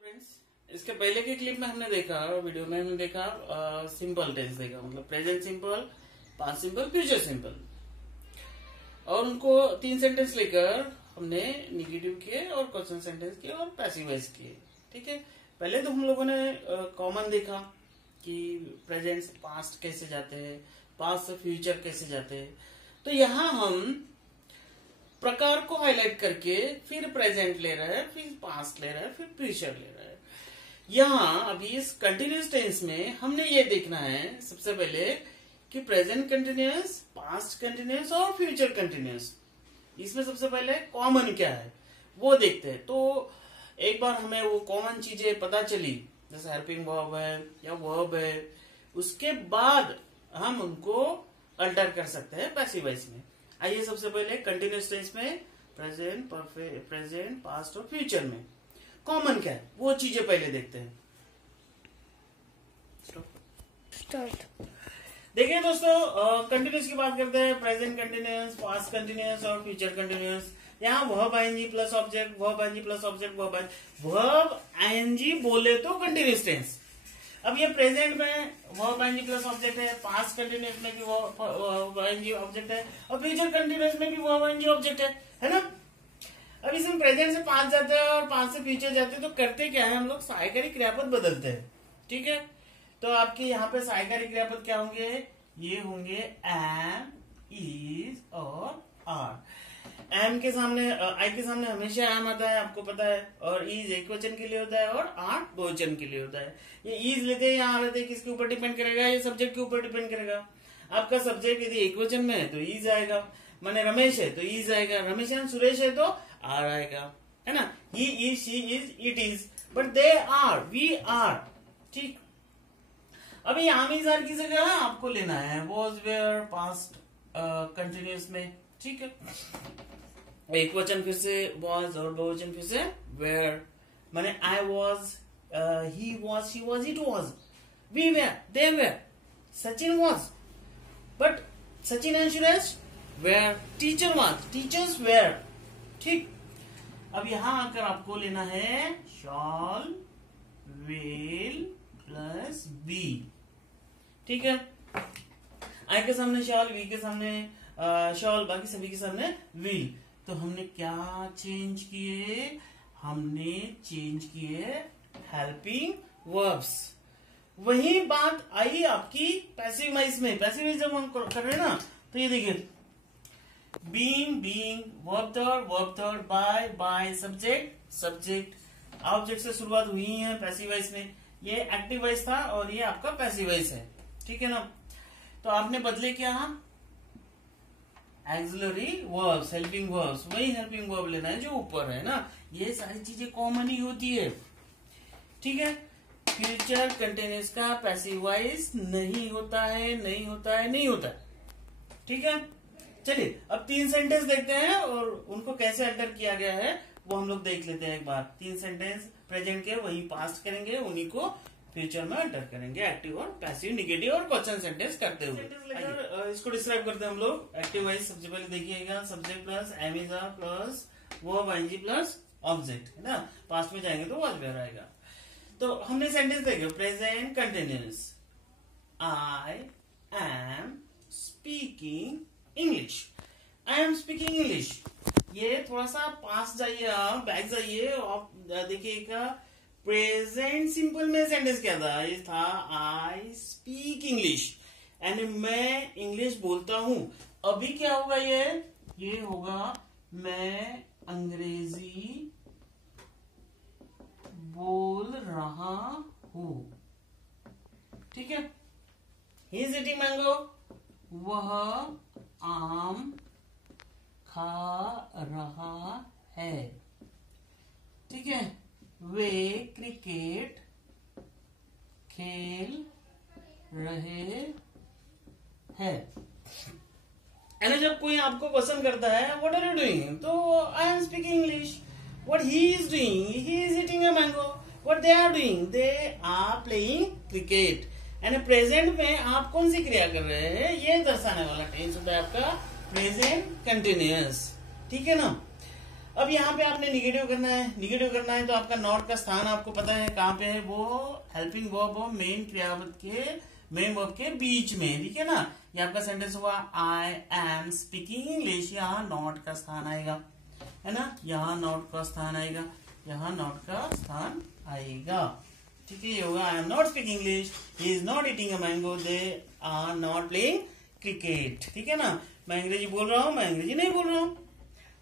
Friends, इसके पहले की क्लिप में हमने देखा, वीडियो में हमने देखा सिंपल टेंस देखा, मतलब present simple, past simple, future simple, और उनको 3 सेंटेंस लेकर हमने निगेटिव किए और क्वेश्चन सेंटेंस किए और पैसिव वॉइस किए। ठीक है, पहले तो हम लोगों ने कॉमन देखा कि प्रेजेंट से पास्ट कैसे जाते हैं, पास्ट से फ्यूचर कैसे जाते हैं। तो यहाँ हम प्रकार को हाईलाइट करके फिर प्रेजेंट ले रहे हैं, फिर पास्ट ले रहे हैं, फिर फ्यूचर ले रहे हैं। यहाँ अभी इस कंटिन्यूस टेंस में हमने ये देखना है सबसे पहले कि प्रेजेंट कंटिन्यूस, पास्ट कंटिन्यूस और फ्यूचर कंटिन्यूस, इसमें सबसे पहले कॉमन क्या है वो देखते हैं। तो एक बार हमें वो कॉमन चीजें पता चली, जैसे हेल्पिंग वर्ब है या वर्ब है, उसके बाद हम उनको अल्टर कर सकते हैं पैसिव वॉइस में। आइए सबसे पहले कंटिन्यूस टेंस में प्रेजेंट, परफेक्ट, प्रेजेंट, पास्ट और फ्यूचर में कॉमन क्या है वो चीजें पहले देखते हैं। स्टार्ट। देखिए दोस्तों, कंटिन्यूस की बात करते हैं, प्रेजेंट कंटिन्यूस, पास्ट कंटिन्यूस और फ्यूचर कंटिन्यूस। यहाँ verb ING plus object, verb ING plus object, verb ING बोले तो कंटिन्यूस टेंस। अब ये प्रेजेंट में वर्ब आईएनजी प्लस ऑब्जेक्ट है, पास्ट कंटिन्यूस में भी वर्ब आईएनजी ऑब्जेक्ट है और फ्यूचर कंटिन्यूस में भी वर्ब आईएनजी ऑब्जेक्ट है ना। अब इसमें प्रेजेंट से पास्ट जाते हैं और पास्ट से फ्यूचर जाते हैं, तो करते क्या है हम लोग सहायकारी क्रियापद बदलते हैं। ठीक है, तो आपके यहाँ पे सहायकारी क्रियापद क्या होंगे, ये होंगे एम, इज और आर। एम के सामने, आई के सामने हमेशा एम आता है, आपको पता है, और इज एक वचन के लिए होता है और आर बहुवचन के लिए होता है। ये इज लेते हैं, यहाँ लेते हैं, किसके ऊपर डिपेंड करेगा, ये सब्जेक्ट के ऊपर डिपेंड करेगा। आपका सब्जेक्ट यदि एक वचन में है तो इज आएगा, माने रमेश है तो इज आएगा, रमेश एंड सुरेश है तो आर आएगा, है ना। He is, she is, it is, but they are, we are. ठीक, अभी आम इज आर की जगह आपको लेना है वॉज, वेयर, पास्ट कंटिन्यूस में। ठीक है, एक वचन फिर से वॉज और बहुवचन फिर से वेयर, माने I was, he was, she was, it was, we were, they were, Sachin was, but Sachin and Suresh were, teacher was, teachers were. ठीक, अब यहां आकर आपको लेना है शॉल, विल प्लस बी। ठीक है, आई के सामने शॉल, वी के सामने शॉल, बाकी सभी के सामने विल। तो हमने क्या चेंज किए, हमने चेंज किए हेल्पिंग वर्ब्स। वही बात आई आपकी पैसिव वॉइस में। पैसिव वॉइस जब हम कर रहे हैं ना, तो ये देखिए being, being, verb third, by, subject, object से शुरुआत हुई है पैसिव वॉइस में। ये एक्टिव वॉइस था और ये आपका पैसिव वॉइस है। ठीक है ना, तो आपने बदले क्या, एक्सिलरी वर्ब्स, हेल्पिंग वर्ब्स, वही हेल्पिंग वर्ब लेना है जो ऊपर है ना। ये सारी चीजें कॉमन ही होती है। ठीक है, फ्यूचर कंटिन्यूस का पैसिव वॉइस नहीं होता है, नहीं होता है, नहीं होता है। ठीक है, चलिए अब 3 सेंटेंस देखते हैं और उनको कैसे अल्टर किया गया है वो हम लोग देख लेते हैं एक बार। 3 सेंटेंस प्रेजेंट के वही पास्ट करेंगे, उन्हीं को फ्यूचर में अल्टर करेंगे, एक्टिव और पैसिव, निगेटिव और क्वेश्चन सेंटेंस करते हुए। इसको डिस्क्राइब करते हैं हम लोग। एक्टिव वॉइस सबसे पहले देखिएगा, subject plus am is are plus verb ING plus object, है ना। पास्ट में जाएंगे तो वॉज वेयर आएगा। तो हमने सेंटेंस देखे, present continuous, I am speaking English, I am speaking English. ये थोड़ा सा पास जाइए, आप बैक जाइए, आप देखिएगा प्रेजेंट सिंपल में सेंटेंस क्या था, ये था आई स्पीक इंग्लिश, यानी मैं इंग्लिश बोलता हूं। अभी क्या होगा, ये होगा मैं अंग्रेजी बोल रहा हूं। ठीक है, ही इज ईटिंग मैंगो, वह आम खा रहा है। ठीक है, वे क्रिकेट खेल रहे हैं। जब कोई आपको क्वेश्चन करता है व्हाट आर यू डूइंग, तो I am speaking English. What he is doing, he is eating a mango. What they are doing, they are playing cricket. यानी प्रेजेंट में आप कौन सी क्रिया कर रहे हैं ये दर्शाने वाला टेंस होता है आपका प्रेजेंट कंटिन्यूअस। ठीक है ना। अब यहाँ पे आपने निगेटिव करना है तो आपका नॉट का स्थान आपको पता है कहाँ पे है, वो हेल्पिंग वर्ब और मेन क्रियापद के मेन वर्ब के बीच में, ठीक है ना। ये आपका सेंटेंस हुआ आई एम स्पीकिंग इंग्लिश, यहाँ नॉट का स्थान आएगा, है ना, यहाँ नॉट का स्थान आएगा, यहाँ नॉट का स्थान आएगा, ठीक है। ये होगा I am not speaking English, he is not eating a mango, they are not playing cricket, ठीक है ना। मैं अंग्रेजी बोल रहा हूँ, मैं अंग्रेजी नहीं बोल रहा हूँ।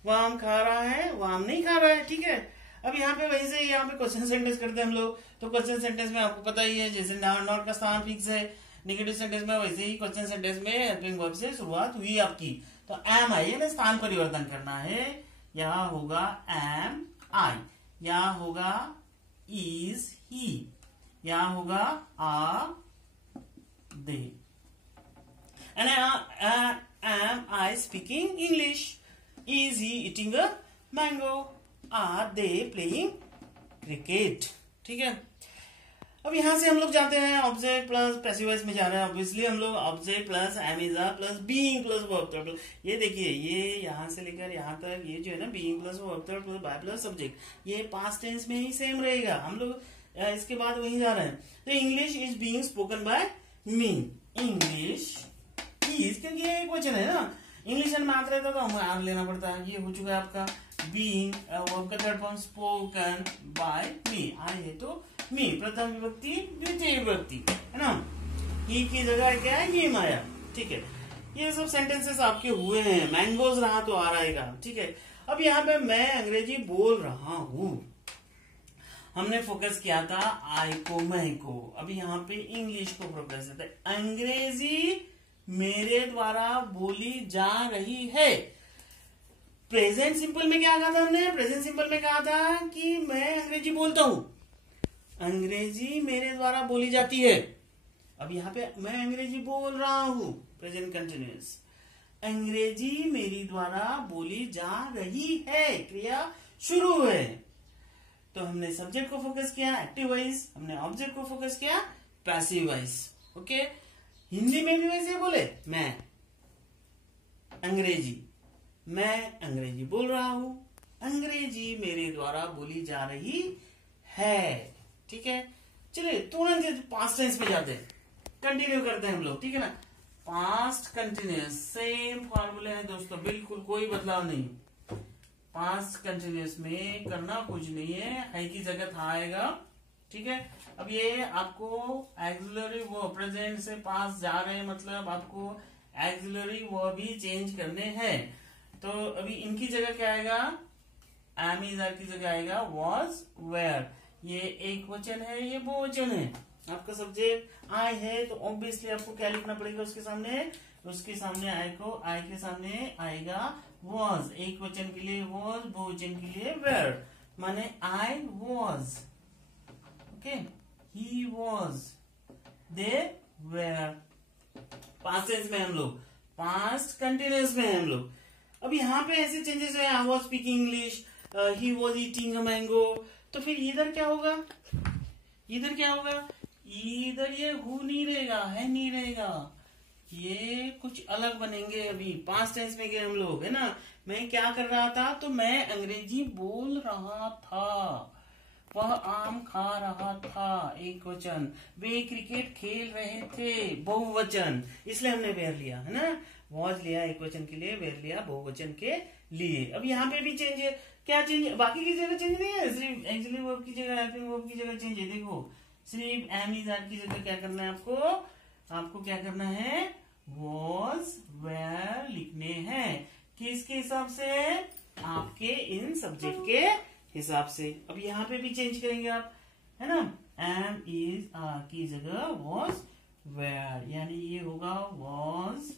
वह आम खा रहा है, वह आम नहीं खा रहा है, ठीक है। अब यहाँ पे वहीं से यहाँ पे क्वेश्चन सेंटेंस करते हैं हम लोग, तो क्वेश्चन सेंटेंस में आपको पता ही है, जैसे नॉट का स्थान फिक्स है, नेगेटिव सेंटेंस में वैसे ही क्वेश्चन सेंटेंस में हेल्पिंग वर्ब से शुरुआत हुई आपकी, तो एम आई ना स्थान परिवर्तन करना है, यहाँ होगा एम आई, यहाँ होगा इज ही, यहाँ होगा आ दे, and am I speaking English? Is he eating a mango? Are they playing cricket? ठीक है। अब यहां से हम लोग जाते हैं ऑब्जेक्ट प्लस पैसिव वॉइस में जा रहे हैं। ऑब्वियसली हम लोग object plus am is a plus being plus verb third plus, ये देखिए ये यहां से लेकर यहां तक ये जो है ना being plus verb third plus by plus subject, ये पास्ट टेंस में ही सेम रहेगा। हम लोग इसके बाद वहीं जा रहे हैं। तो English is being spoken by me, English is, क्योंकि ये एक वचन है ना, इंग्लिश एंड मैथ रहता तो हमें आर लेना पड़ता है। ये हो चुका है आपका बीइंग वर्ब का थर्ड फॉर्म स्पोकन बाय मी, आई है तो मी, प्रथम विभक्ति द्वितीय विभक्ति, है ना। ही की जगह क्या है, ये माया, ठीक है। ये सब सेंटेंसेस आपके हुए हैं। मैंगोज रहा तो आ रहेगा, ठीक है। अब यहाँ पे मैं अंग्रेजी बोल रहा हूं, हमने फोकस किया था आई को मैं को, अभी यहाँ पे इंग्लिश को फोकस किया था। अंग्रेजी मेरे द्वारा बोली जा रही है। प्रेजेंट सिंपल में क्या कहा था हमने, प्रेजेंट सिंपल में कहा था कि मैं अंग्रेजी बोलता हूं, अंग्रेजी मेरे द्वारा बोली जाती है। अब यहाँ पे मैं अंग्रेजी बोल रहा हूं, प्रेजेंट कंटिन्यूअस, अंग्रेजी मेरी द्वारा बोली जा रही है, क्रिया शुरू है। तो हमने सब्जेक्ट को फोकस किया एक्टिव वॉइस, हमने ऑब्जेक्ट को फोकस किया पैसिव वॉइस, ओके। हिंदी में भी वैसे बोले, मैं अंग्रेजी बोल रहा हूं, अंग्रेजी मेरे द्वारा बोली जा रही है, ठीक है। चलिए तुरंत पास्ट टेंस में जाते हैं, कंटिन्यू करते हैं हम लोग, ठीक है ना। पास्ट कंटिन्यूअस सेम फॉर्मूले हैं दोस्तों, बिल्कुल कोई बदलाव नहीं। पास्ट कंटिन्यूअस में करना कुछ नहीं है की जगह था आएगा, ठीक है। अब ये आपको एक्सिलरी वर्ब प्रेजेंट से पास जा रहे हैं, मतलब आपको एक्सिलरी वर्ब भी चेंज करने हैं। तो अभी इनकी जगह क्या आएगा, एम इज आर की जगह आएगा वॉज वेयर। ये एक वचन है, ये बहुवचन है। आपका सब्जेक्ट आई है तो ऑब्वियसली आपको क्या लिखना पड़ेगा उसके सामने आई को, आई के सामने आएगा वॉज, एक वचन के लिए वॉज, बहुवचन के लिए वेयर, माने I was, okay, he was, they were. Past tense में हम लोग, पास्ट कंटिन्यूअस में हम लोग। अब यहाँ पे ऐसे चेंजेस है, I was speaking English, he was eating a mango, तो फिर इधर क्या होगा, इधर ये हु नहीं रहेगा, है नहीं रहेगा, ये कुछ अलग बनेंगे। अभी पास्ट टेंस में गए हम लोग, है ना। मैं क्या कर रहा था, तो मैं अंग्रेजी बोल रहा था, वह आम खा रहा था, एक वचन, वे क्रिकेट खेल रहे थे, बहुवचन, इसलिए हमने वेयर लिया, है ना। वॉज लिया एक वचन के लिए, वेयर लिया बहुवचन के लिए। अब यहाँ पे भी चेंज है, क्या चेंज है, बाकी की जगह चेंज नहीं है, सिर्फ एक्चुअली वर्ब की जगह हेल्पिंग वर्ब की जगह चेंज है। देखो सिर्फ एम इज आर की जगह क्या करना है आपको क्या करना है, वॉज वेयर लिखने हैं। किसके हिसाब से, आपके इन सब्जेक्ट के हिसाब से। अब यहाँ पे भी चेंज करेंगे आप, है ना। एम इज आर की जगह वॉज वेयर, यानी ये होगा वॉज,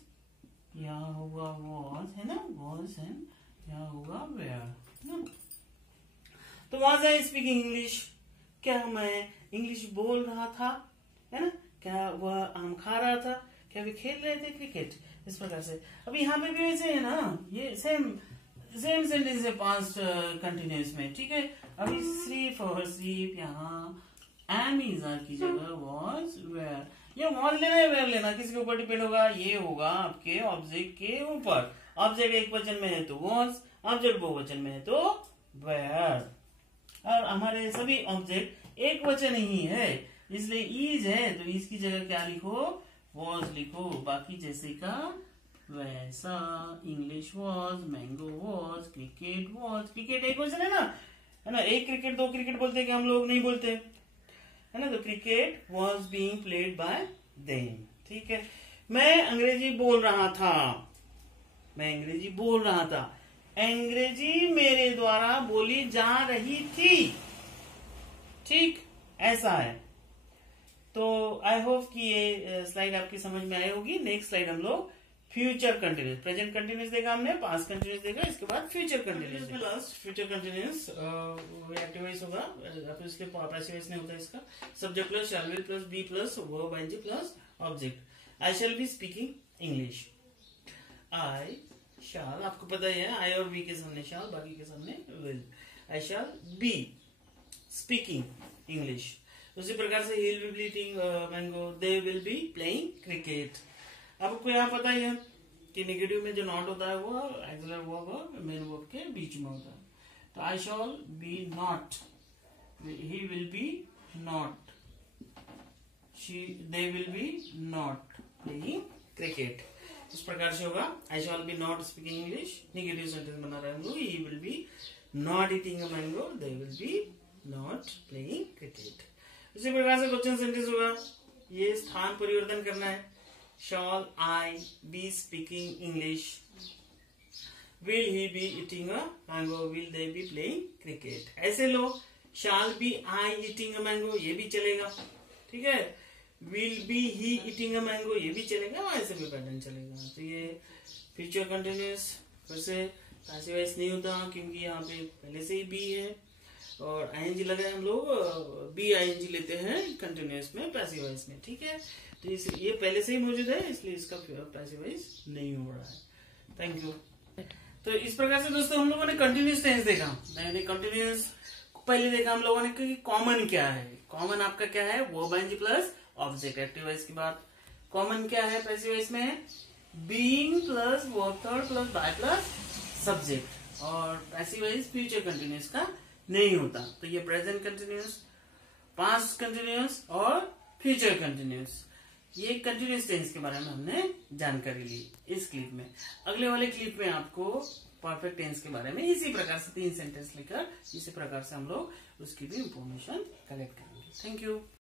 यहाँ होगा वॉज, है ना, वॉज एंड यहाँ होगा वेयर, है ना। तो वॉज आई स्पीकिंग इंग्लिश, क्या मैं इंग्लिश बोल रहा था, है ना। क्या वह आम खा रहा था, क्या वे खेल रहे थे क्रिकेट, इस प्रकार से। अब यहाँ पे भी वैसे है ना, ये सेम सेंटेंस है पास्ट कंटिन्यूअस में, ठीक है। अभी सिर्फ यहाँ एम इज आर की जगह वॉज वेयर, ये वॉज लेना है वेयर लेना, किसके ऊपर डिपेंड होगा, ये होगा आपके ऑब्जेक्ट के ऊपर। ऑब्जेक्ट एक वचन में है तो वॉज, ऑब्जेक्ट बहुवचन में है तो वेयर। और हमारे सभी ऑब्जेक्ट एक वचन ही है, इसलिए ईज है तो ईज की जगह क्या लिखो, वॉज लिखो। बाकी जैसे का वैसा, English was, mango was, cricket was. Cricket एक वचन है ना, एक क्रिकेट दो क्रिकेट बोलते हैं कि हम लोग नहीं बोलते, है ना। तो cricket was being played by them, ठीक है। मैं अंग्रेजी बोल रहा था, मैं अंग्रेजी बोल रहा था, अंग्रेजी मेरे द्वारा बोली जा रही थी, ठीक, ऐसा है। तो आई होप कि ये स्लाइड आपकी समझ में आई होगी। नेक्स्ट स्लाइड हम लोग फ्यूचर कंटिन्यूस, प्रेजेंट कंटिन्यूस देखा हमने, पास्ट कंटिन्यूस देखा, इसके बाद फ्यूचर कंटिन्यूस में last future continuous active voice होगा, इसलिए पैसिव वॉइस नहीं होता इसका। Subject plus shall will plus be plus verb ING plus object. I shall be speaking English, I shall, आपको पता ही है, आई और बी के सामने शैल, बाकी के सामने will. I shall be speaking English. उसी प्रकार से ही will be eating mango, they will be playing cricket. आपको यहाँ पता ही है कि नेगेटिव में जो नॉट होता है वो एक्सिलरी वर्ब और मेन वर्ब के बीच में होता है। तो I shall be not, he will be not, they will be not playing cricket. इस प्रकार से होगा I shall be not speaking English, negative sentence बना रहे हम लोग। He will be not eating a mango, they will be not playing cricket. इसी प्रकार से क्वेश्चन सेंटेंस होगा, ये स्थान परिवर्तन करना है। Shall I be speaking English? Will he be eating a mango? Will they be playing cricket? ऐसे लो, shall be I eating a mango ये भी चलेगा, ठीक है। Will be he eating a mango ये भी चलेगा, ऐसे भी पैटर्न चलेगा। तो ये फ्यूचर कंटिन्यूस फिर से पैसिव वॉइस नहीं होता क्योंकि यहाँ पे पहले से ही बी है और आईएनजी लगाए हम लोग, बी आईएनजी लेते हैं कंटिन्यूस में, पैसिव वॉइस में, ठीक है। तो ये पहले से ही मौजूद है इसलिए इसका पैसिव वॉइस नहीं हो रहा है। Thank you. तो इस प्रकार से दोस्तों हम लोगों ने कंटिन्यूस टेंस देखा, मैंने कंटिन्यूस पहले देखा हम लोगों ने कि कॉमन क्या है। कॉमन आपका क्या है, verb ING plus object. Active voice की बात, कॉमन क्या है पैसिव वॉइस में, being plus verb third plus by plus subject. और पैसिव वॉइस फ्यूचर कंटिन्यूस का नहीं होता। तो ये प्रेजेंट कंटिन्यूस, पास्ट कंटिन्यूस और फ्यूचर कंटिन्यूस, ये कंटिन्यूस टेंस के बारे में हमने जानकारी ली इस क्लिप में। अगले वाले क्लिप में आपको परफेक्ट टेंस के बारे में इसी प्रकार से 3 सेंटेंस लेकर इसी प्रकार से हम लोग उसकी भी इंफॉर्मेशन कलेक्ट करेंगे। Thank you.